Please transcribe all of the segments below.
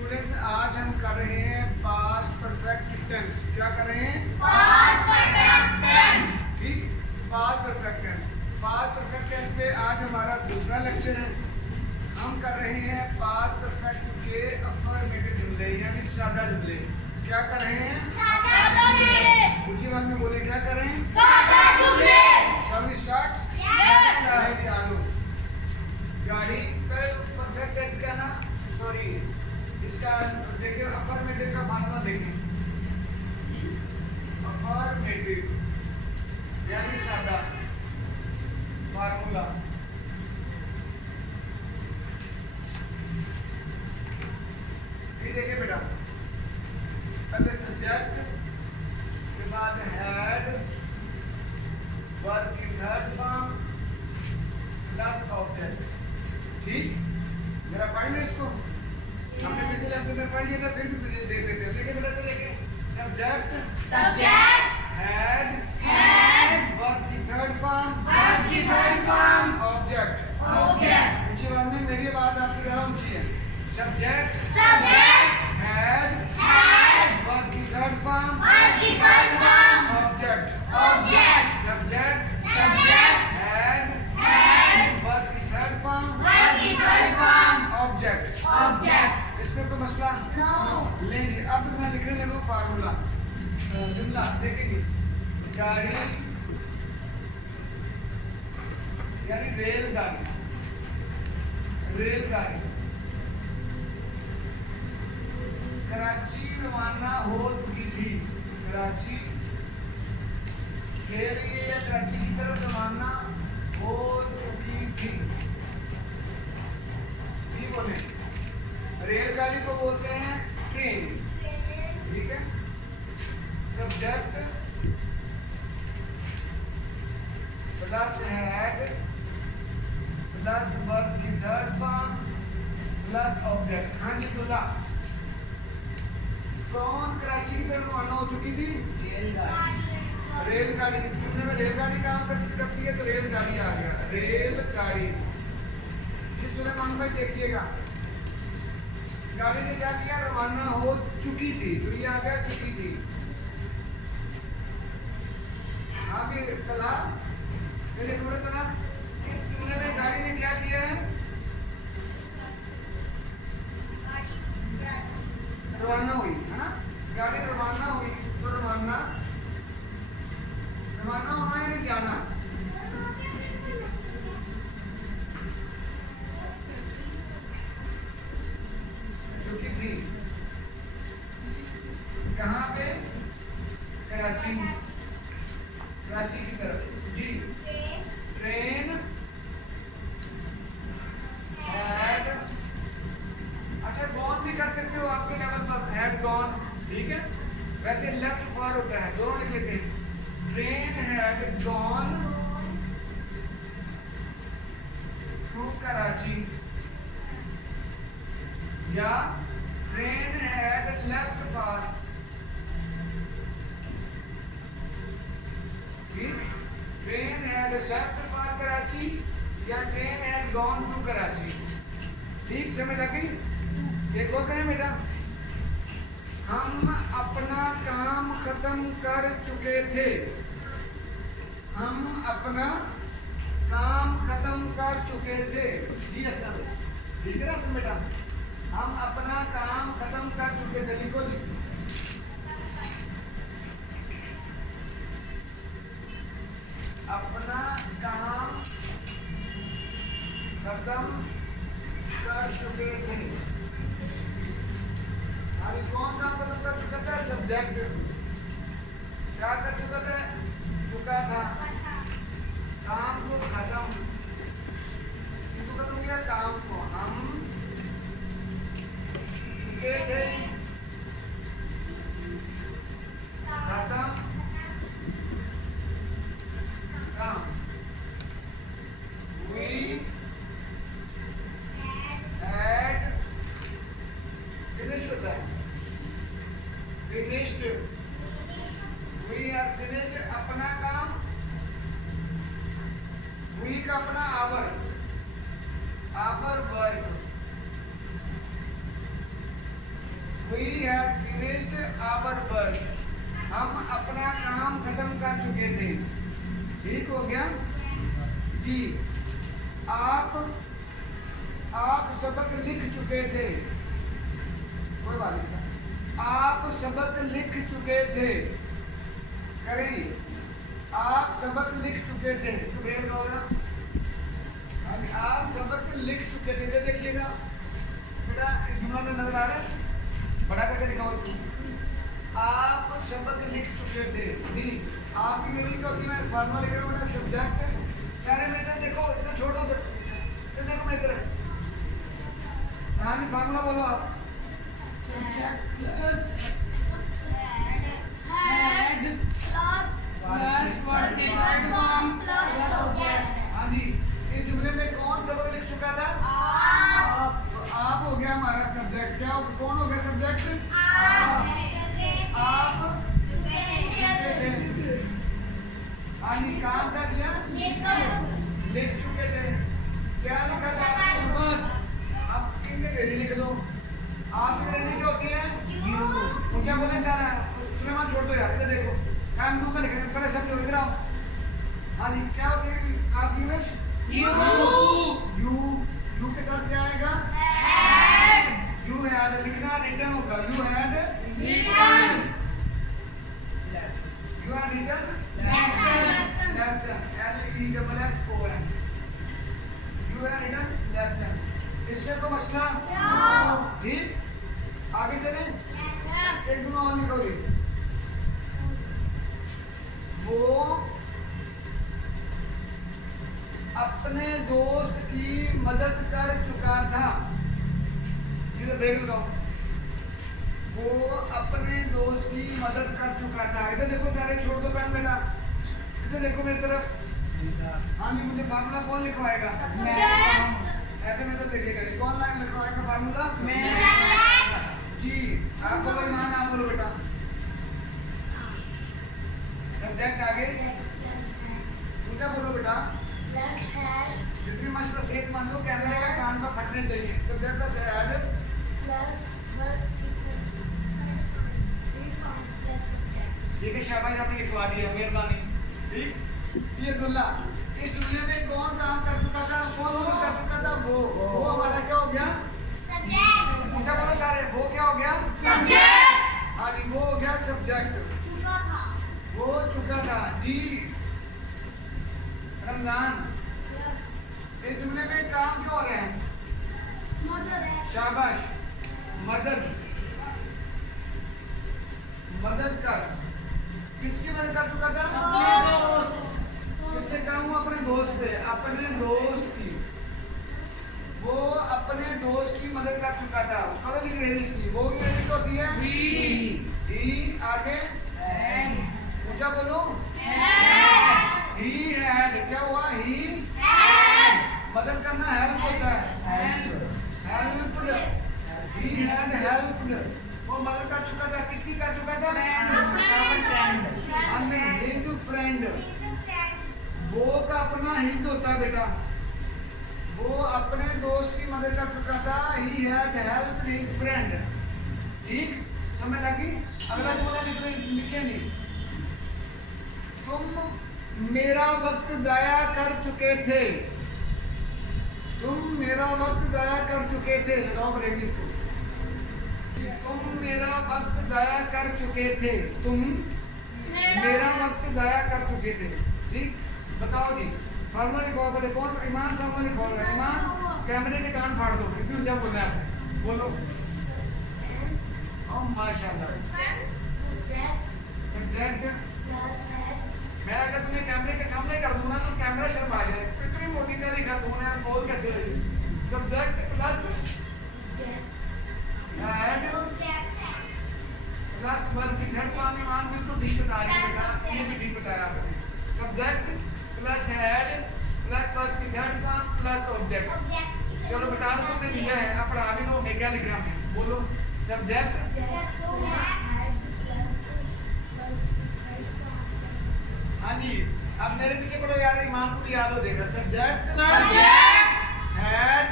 Students आज हम कर रहे हैं पास्ट परफेक्ट टेंस। क्या कर रहे हैं? Past perfect tense. ठीक, past perfect tense. Past perfect tense पे आज हमारा दूसरा लेक्चर है। हम कर रहे हैं पास्ट परफेक्ट के अफर्मेटिव जुमले यानी सादा जुमले। क्या कर रहे हैं? सादा जुमले। ऊंची आवाज में बोले, क्या कर रहे हैं? सादा जुमले। Shall we start? Yes. गाड़ी परफेक्ट टेंस का ना, सॉरी, इसका देखिए अफर्मेटिव का फार्मूला देखिए। अफर्मेटिव यानी सादा फार्मूला। ये देखिए बेटा, पहले सब्जेक्ट के बाद हैड, वर्ब की थर्ड फॉर्म प्लस ऑब्जेक्ट। ठीक, जरा पढ़ लें इसको। हमने पिछले लेक्चर में पढ़ लिया था, फिर भी देख लेते हैं। देखिए बेटा, तो देखिए सब्जेक्ट हैड वर्ब की थर्ड फॉर्म ऑब्जेक्ट। ऊंची आवाज में मेरी बात आपसे ज़्यादा ऊंची है। सब्जेक्ट हैड वर्ब की third form object. Subject had verb की थर्ड फॉर्म ऑब्जेक्ट। इसमें कोई मसला लेंगे। अब मैं लिखने लगूँ फार्मूला जुमला। देखेंगे गाड़ी यानी रेलगाड़ी। कराची रवाना हो चुकी थी। कराची के लिए या कराची की तरफ रवाना हो चुकी थी। बोले रेलगाड़ी को बोलते हैं ट्रेन। ठीक है, subject plus had plus verb की थर्ड फॉर्म प्लस ऑब्जेक्ट। हाँ जी दुल्ला, कौन कराची की तरफ रवाना हो चुकी थी? रेलगाड़ी। तुमने में रेलगाड़ी काम करती है तो रेलगाड़ी आ गया। रेलगाड़ी। सुलेमान भाई देखिएगा, गाड़ी ने क्या किया? रवाना हो चुकी थी, तो ये आ गया चुकी थी। आगे चला मेरे थोड़े तरह इस जुमले में गाड़ी ने क्या किया है? रवाना हुई है ना। गाड़ी रवाना हुई तो रवाना होना यानी जाना। कहाँ पे? कराची की तरफ जी। ट्रेन हैड, अच्छा गॉन भी कर सकते हो आपके लेवल पर, हैड गॉन। ठीक है, वैसे लेफ्ट फॉर होता है, दोनों लिख लेते हैं। Train had gone to Karachi या train had left for. Train had left for Karachi या train had gone to Karachi. ठीक, समझ लगी? एक और कहें बेटा, हम अपना काम खत्म कर चुके थे। हम अपना काम खत्म कर चुके थे। जी सर, ठीक है ना तुम बेटा? हम अपना काम खत्म कर चुके थे। लिखो अपना काम खत्म कर चुके थे। अभी कौन काम खत्म कर चुका था? सब्जेक्ट क्या कर चुका था? काम को खत्म किया, काम को हम चुके थे खत्म काम। We had finished होता है, finished। We are finished अपना काम। We का अपना our work. We had finished our work. हम अपना काम खत्म कर चुके थे। ठीक हो गया जी। आप सबक लिख चुके थे। कोई बात नहीं, आप सबक लिख चुके थे। करेंगे, आप सबक लिख चुके थे। आप सबक लिख चुके थे। देखिएगा बेटा, जुमला में नजर आ रहा है, बड़ा करके दिखाओ उसको। आप सबक लिख चुके थे। नहीं, आपकी मेरी को कि मैं फार्मूला लिख रहा हूँ, सब्जेक्ट सारे बेटा देखो, इतना छोड़ दो, देखो मैं इधर। हाँ जी, फार्मूला बोलो आप। Had plus verb form plus object. हाँ जी, इस जुमले में कौन सबक लिख चुका था? आप। तो आप हो गया हमारा सब्जेक्ट। क्या कौन हो गया सब्जेक्ट? आप चुके थे। हाँ जी, काम कर दिया, लिख चुके थे। क्या लिखा था? अब इनके देरी लिख दो। आपकी देरी क्या होती है? वो क्या बोले सारा सुलेमान, छोड़ दो यार, इधर देखो, काम दो का लिखना, पहले समझो, इधर आओ। हाँ जी, क्या होती है आपकी इंग्लिश? यू के साथ क्या आएगा? यू हैड लिखना, रिटर्न होगा। You had written lesson, LESSON। You had written lesson. इसमें कोई मसला? ठीक, आगे चलें। एक दो और लिखोगे। वो अपने दोस्त की मदद कर चुका था। इधर ब्रेक लगाओ। वो अपने दोस्त की मदद कर चुका था। इधर देखो सारे, छोड़ दो पेन बेटा, इधर देखो मेरी तरफ। हाँ जी, मुझे फार्मूला कौन लिखवाएगा? ऐसे में तो देखिएगा, कौन लाइन लिखवाएगा फार्मूला? जी, आप बोलो ईमान, आप बोलो बेटा। सब्जेक्ट आगे पूछा, बोलो बेटा। जितनी मसला सेहतमंद हो, कैमरे का कान पर फटने चाहिए। सब्जेक्ट का ऐड ठीक है, शाबाश, आपने लिखवा दिया, मेहरबानी। ठीक, ये दुल्ला, इस दुल्ले में कौन काम कर चुका था? कौन कर चुका था? वो हमारा क्या हो गया? पूछा बोलो सारे, वो क्या हो गया? हाँ जी, वो हो गया सब्जेक्ट। वो चुका था जी। रमजान, इस जुमले में काम क्यों हो रहे हैं? शाबाश, मदद कर। किसकी मदद कर चुका था? किसने काम हुआ? अपने दोस्त पे, अपने दोस्त की। वो अपने दोस्त की मदद कर चुका था। करो इंग्लिश की, वो इंग्लिश होती है ही। आगे पूछा बोलो। ही हैड, क्या हुआ? ही मदद करना हेल्प होता है। Helped, he had helped. वो मदद कर चुका था। किसकी कर चुका था? His friend. वो का अपना हिज होता है बेटा। वो अपने दोस्त की मदद कर चुका था। He had helped his friend. ठीक, समझ लगी? अगला जुमला लिखे नहीं। तुम मेरा वक्त जाया कर चुके थे। तुम मेरा वक्त जाया कर चुके थे। लगाओ ब्रेक इसको। तुम मेरा वक्त जाया कर चुके थे। तुम मेरा वक्त जाया कर चुके थे। ठीक, बताओ जी, फार्मूला लिखवाओ पहले। कौन? ईमान फार्मूला लिखवाओ। ईमान, कैमरे के कान फाड़ दो, क्यों क्या बोल रहे हैं आप? बोलो। माशाल्लाह। सब्जेक्ट, मैं अगर तुम्हें कैमरे के सामने कर दूंगा तो कैमरा शर्मा जाए। इतनी मोटी तरह कर दूंगा, बोल कैसे लगे? सब्जेक्ट प्लस वर्ब की थर्ड फॉर्म में मान बिल्कुल ठीक बता रहे हैं बेटा, ये भी ठीक बताया आपने। Subject plus had plus verb की थर्ड फॉर्म प्लस ऑब्जेक्ट। चलो बता दो, तुमने लिया है, अब पढ़ा भी दो। क्या लिख रहा हूँ? बोलो। सब्जेक्ट, हाँ जी, अब मेरे पीछे पढ़ो यार, ईमान को भी याद हो जाएगा। सब्जेक्ट हैड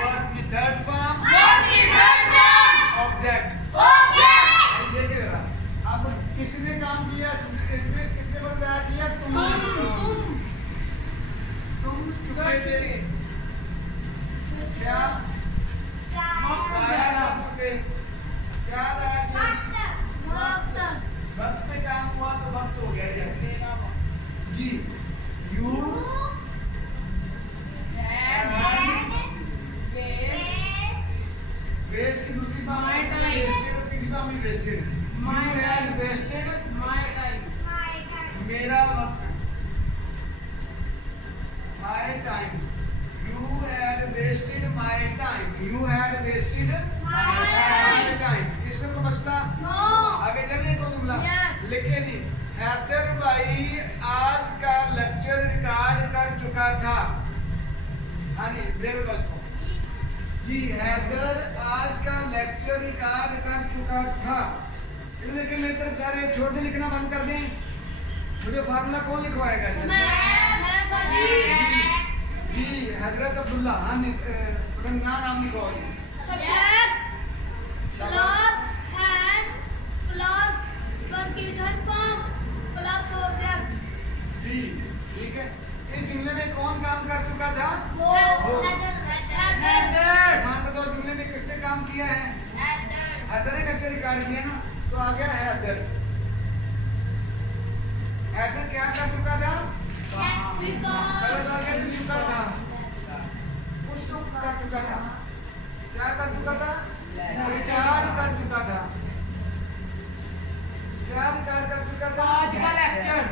वर्ब की थर्ड फॉर्म ऑब्जेक्ट। जी यू वेस्ट की दूसरी बात My time. वेस्टेड, तीसरी बात में wasted. My You had time. wasted My time. मेरा वक्त। My time. You had wasted my time. You had wasted my time. इसमें को बचता आगे चलिए को जुमला Yes. लिखे जी। हैदर भाई आज का लेक्चर रिकॉर्ड कर चुका था। हाँ जी ब्रेक बस को जी हैदर आज का लेक्चर रिकॉर्ड कर चुका था। लेकिन मेरी तरफ सारे छोड़ दे, लिखना बंद कर दें। मुझे फार्मूला कौन लिखवाएगा? जी हजरत अब्दुल्ला। हाँ अपना नाम लिखो। जी ठीक है। इस जुमले में कौन काम कर चुका था? मान बताओ जुमले में किसने काम किया है? हैदर ने लेक्चर रिकॉर्ड किया ना, तो आ गया हैदर। हैदर क्या कर चुका था? पहले तो आ गया तो चुका था, कुछ तो कर चुका था। क्या कर चुका था? रिकॉर्ड कर चुका था। क्या रिकॉर्ड कर चुका था? आज का लेक्चर।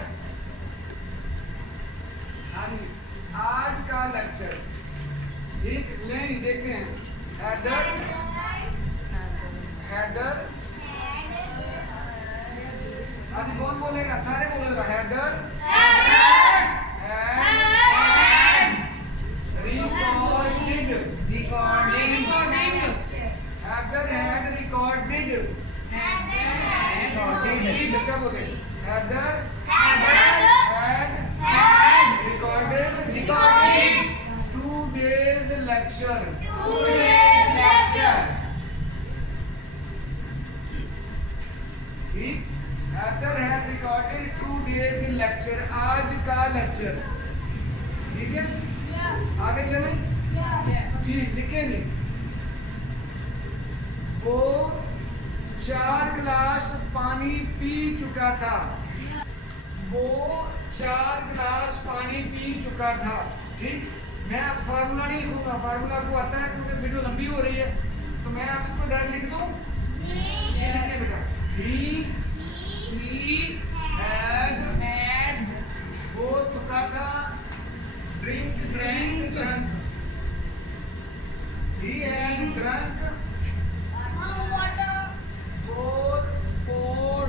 हाँ जी आज का लेक्चर। ठीक नहीं देखते हैं। हैदर हैदर अभी कौन बोलेगा? सारे बोलेगा। Haider Recording. Haider had recorded. क्या बोले? Haider had recorded 2 days lecture। ठीक Haider had recorded 2 days lecture। आज का लेक्चर। ठीक है आगे चले जी लिखेंगे। वो 4 गिलास पानी पी चुका था। वो 4 गिलास पानी पी चुका था। ठीक मैं अब फार्मूला नहीं लिखूंगा, फार्मूला आपको आता है क्योंकि वीडियो लंबी हो रही है, तो मैं आप इसको डायरेक्ट लिख दूं। ये लिखिए बेटा। He हैड had हो चुका था। Drink drunk. He had drunk 4 4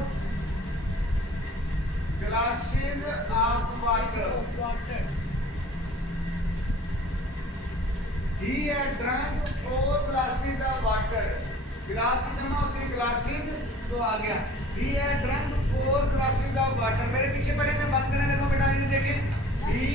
glasses of water। water. He had drunk 4 glasses of water। गिलास की जमा होती है ग्लासेस, तो आ गया He had drunk 4 glasses of water। मेरे पीछे पड़े, मैं बंद करने लगा बेटा। ये देखिए He